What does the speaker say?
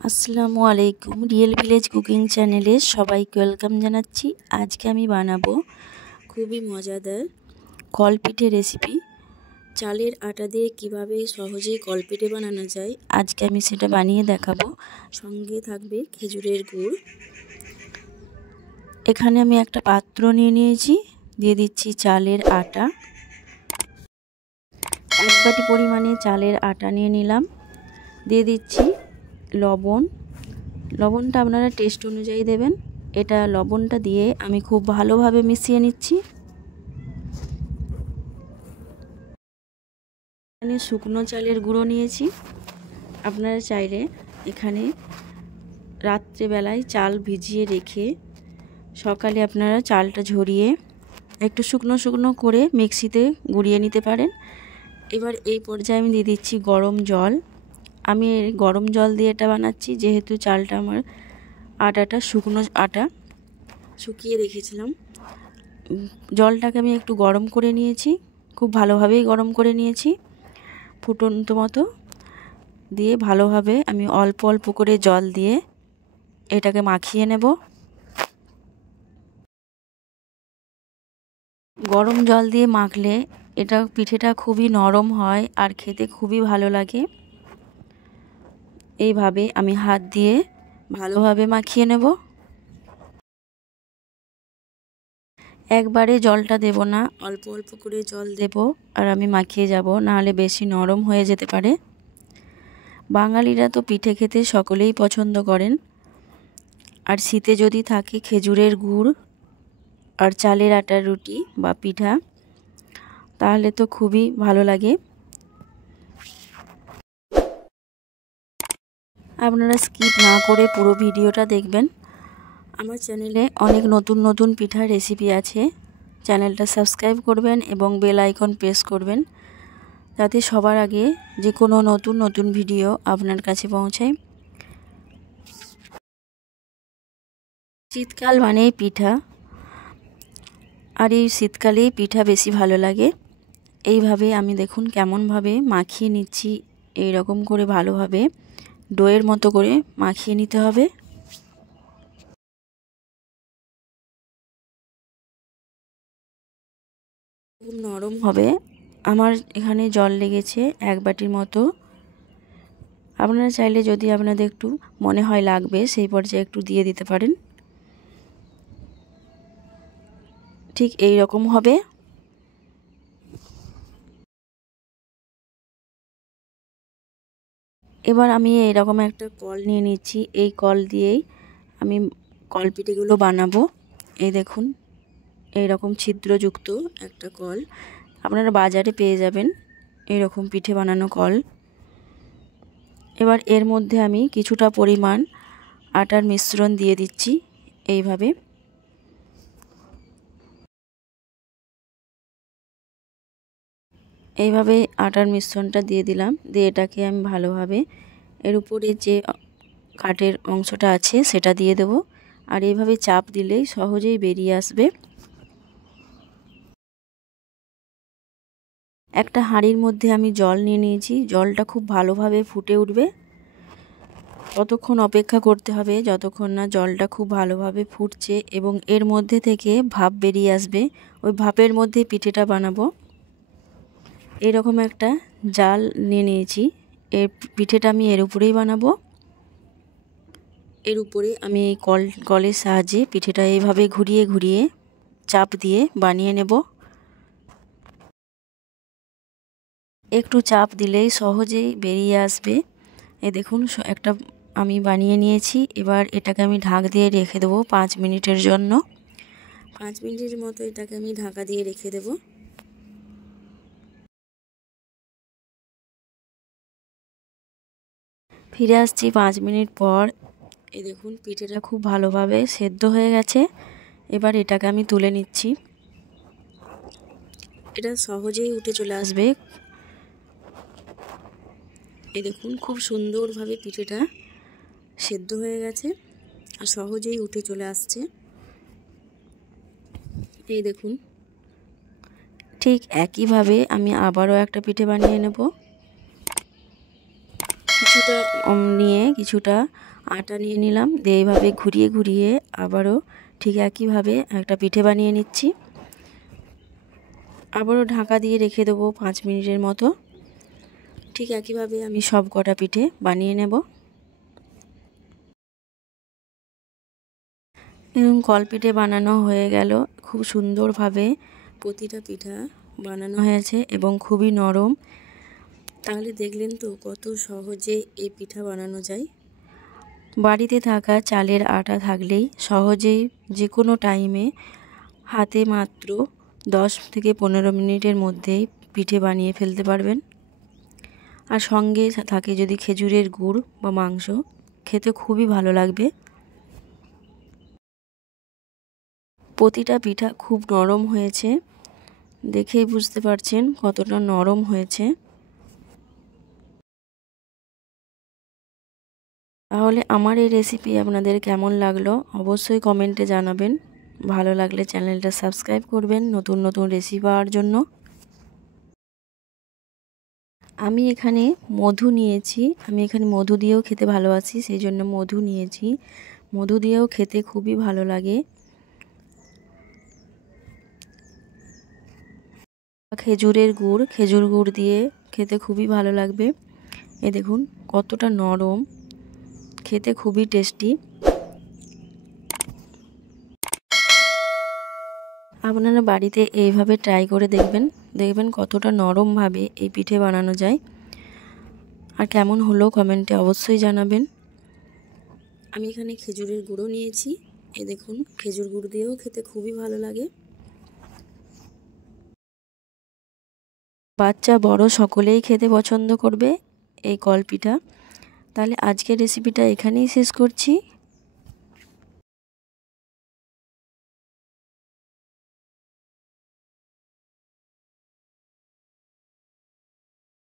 আসসালামু আলাইকুম। Real village cooking চ্যানেলে সবাইকে ওয়েলকাম জানাচ্ছি। আজকে আমি বানাবো খুবই মজাদার কলপিঠে রেসিপি। চালের আটা দিয়ে কিভাবে সহজেই কলপিঠে বানানো যায় আজকে আমি সেটা বানিয়ে দেখাবো। সঙ্গে থাকবে খেজুরের গুড়। এখানে আমি একটা পাত্র নিয়ে নিয়েছি, দিয়ে দিচ্ছি চালের আটা। 1 বাটি পরিমাণে চালের আটা নিয়ে নিলাম। দিয়ে দিচ্ছি লবণ। লবণটা আপনারা টেস্ট অনুযায়ী দেবেন। এটা লবণটা দিয়ে আমি খুব ভালোভাবে মিশিয়ে নিচ্ছি। এখানে শুকনো চালের গুঁড়ো নিয়েছি। আপনারা চাইলে এখানে রাত্রেবেলায় চাল ভিজিয়ে রেখে সকালে আপনারা চালটা ঝরিয়ে একটু শুকনো শুকনো করে মিক্সিতে গুঁড়িয়ে নিতে পারেন। এবার এই পর্যায়ে আমি দিয়ে দিচ্ছি গরম জল। আমি গরম জল দিয়ে এটা বানাচ্ছি, যেহেতু চালটা আমার আটাটা শুকনো আটা শুকিয়ে রেখেছিলাম। জলটাকে আমি একটু গরম করে নিয়েছি, খুব ভালোভাবেই গরম করে নিয়েছি। ফুটন্ত মতো দিয়ে ভালোভাবে আমি অল্প অল্প করে জল দিয়ে এটাকে মাখিয়ে নেব। গরম জল দিয়ে মাখলে এটা পিঠেটা খুবই নরম হয় আর খেতে খুবই ভালো লাগে। এইভাবে আমি হাত দিয়ে ভালোভাবে মাখিয়ে নেব। একবারে জলটা দেব না, অল্প অল্প করে জল দেব আর আমি মাখিয়ে যাব, নাহলে বেশি নরম হয়ে যেতে পারে। বাঙালিরা তো পিঠে খেতে সকলেই পছন্দ করেন, আর শীতে যদি থাকে খেজুরের গুড় আর চালের আটার রুটি বা পিঠা, তাহলে তো খুবই ভালো লাগে। আপনারা স্কিপ না করে পুরো ভিডিওটা দেখবেন। আমার চ্যানেলে অনেক নতুন নতুন পিঠার রেসিপি আছে। চ্যানেলটা সাবস্ক্রাইব করবেন এবং বেল আইকন প্রেস করবেন, যাতে সবার আগে যে কোনো নতুন নতুন ভিডিও আপনার কাছে পৌঁছায়। শীতকাল মানেই পিঠা, আর এই শীতকালেই পিঠা বেশি ভালো লাগে। এইভাবে আমি দেখুন কেমনভাবে মাখিয়ে নিচ্ছি। এই রকম করে ভালোভাবে ডোয়ের মতো করে মাখিয়ে নিতে হবে। খুব নরম হবে। আমার এখানে জল লেগেছে 1 বাটির মতো। আপনারা চাইলে যদি আপনাদের একটু মনে হয় লাগবে, সেই পর্যায়ে একটু দিয়ে দিতে পারেন। ঠিক এই রকম হবে। এবার আমি এরকম একটা কল নিয়ে নিচ্ছি। এই কল দিয়েই আমি কলপিঠেগুলো বানাবো। এই দেখুন, এইরকম ছিদ্রযুক্ত একটা কল আপনারা বাজারে পেয়ে যাবেন, এরকম পিঠে বানানো কল। এবার এর মধ্যে আমি কিছুটা পরিমাণ আটার মিশ্রণ দিয়ে দিচ্ছি। এইভাবে আটার মিশ্রণটা দিয়ে দিলাম। দিয়ে এটাকে আমি ভালোভাবে এর উপরে যে কাঠের অংশটা আছে সেটা দিয়ে দেব, আর এইভাবে চাপ দিলেই সহজেই বেরিয়ে আসবে। একটা হাঁড়ির মধ্যে আমি জল নিয়ে নিয়েছি। জলটা খুব ভালোভাবে ফুটে উঠবে, ততক্ষণ অপেক্ষা করতে হবে যতক্ষণ না জলটা খুব ভালোভাবে ফুটছে এবং এর মধ্যে থেকে ভাপ বেরিয়ে আসবে। ওই ভাপের মধ্যে পিঠেটা বানাবো। এরকম একটা জাল নিয়ে নিয়েছি। এর পিঠেটা আমি এর উপরেই বানাবো। এর উপরে আমি এই কলের সাহায্যে পিঠেটা এইভাবে ঘুরিয়ে ঘুরিয়ে চাপ দিয়ে বানিয়ে নেব। একটু চাপ দিলেই সহজেই বেরিয়ে আসবে। এই দেখুন একটা আমি বানিয়ে নিয়েছি। এবার এটাকে আমি ঢাক দিয়ে রেখে দেবো 5 মিনিটের জন্য। 5 মিনিটের মতো এটাকে আমি ঢাকা দিয়ে রেখে দেব। ফিরে আসছি 5 মিনিট পর। এই দেখুন পিঠেটা খুব ভালোভাবে সেদ্ধ হয়ে গেছে। এবার এটাকে আমি তুলে নিচ্ছি। এটা সহজেই উঠে চলে আসবে। এই দেখুন খুব সুন্দরভাবে পিঠেটা সেদ্ধ হয়ে গেছে আর সহজেই উঠে চলে আসছে। এই দেখুন, ঠিক একইভাবে আমি আবারও একটা পিঠে বানিয়ে নেব। কিছু নিয়ে কিছুটা আটা নিয়ে নিলাম, দিয়ে এইভাবে ঘুরিয়ে ঘুরিয়ে আবারও ঠিক একইভাবে একটা পিঠে বানিয়ে নিচ্ছি। আবারও ঢাকা দিয়ে রেখে দেবো 5 মিনিটের মতো। ঠিক একইভাবে আমি সব কটা পিঠে বানিয়ে নেব। এবং কলপিঠে বানানো হয়ে গেল। খুব সুন্দরভাবে প্রতিটা পিঠা বানানো হয়েছে এবং খুবই নরম। তাহলে দেখলেন তো কত সহজে এই পিঠা বানানো যায়। বাড়িতে থাকা চালের আটা থাকলেই সহজেই যে কোনো টাইমে হাতে মাত্র 10 থেকে 15 মিনিটের মধ্যেই পিঠে বানিয়ে ফেলতে পারবেন। আর সঙ্গে থাকে যদি খেজুরের গুড় বা মাংস, খেতে খুবই ভালো লাগবে। প্রতিটা পিঠা খুব নরম হয়েছে, দেখেই বুঝতে পারছেন কতটা নরম হয়েছে। তাহলে আমার এই রেসিপি আপনাদের কেমন লাগলো অবশ্যই কমেন্টে জানাবেন। ভালো লাগলে চ্যানেলটা সাবস্ক্রাইব করবেন নতুন নতুন রেসিপি পাওয়ার জন্য। আমি এখানে মধু নিয়েছি, আমি এখানে মধু দিয়েও খেতে ভালোবাসি, সেই জন্য মধু নিয়েছি। মধু দিয়েও খেতে খুবই ভালো লাগে। খেজুর গুড় দিয়ে খেতে খুবই ভালো লাগবে। এই দেখুন কতটা নরম, খেতে খুবই টেস্টি। আপনারা বাড়িতে এইভাবে ট্রাই করে দেখবেন কতটা নরমভাবে এই পিঠে বানানো যায়। আর কেমন হলো কমেন্টে অবশ্যই জানাবেন। আমি এখানে খেজুরের গুঁড়ো নিয়েছি, এই দেখুন খেজুর গুড় দিয়েও খেতে খুবই ভালো লাগে। বাচ্চা বড় সকলেই খেতে পছন্দ করবে এই কলপিঠা। তাহলে আজকের রেসিপিটা এখানেই শেষ করছি।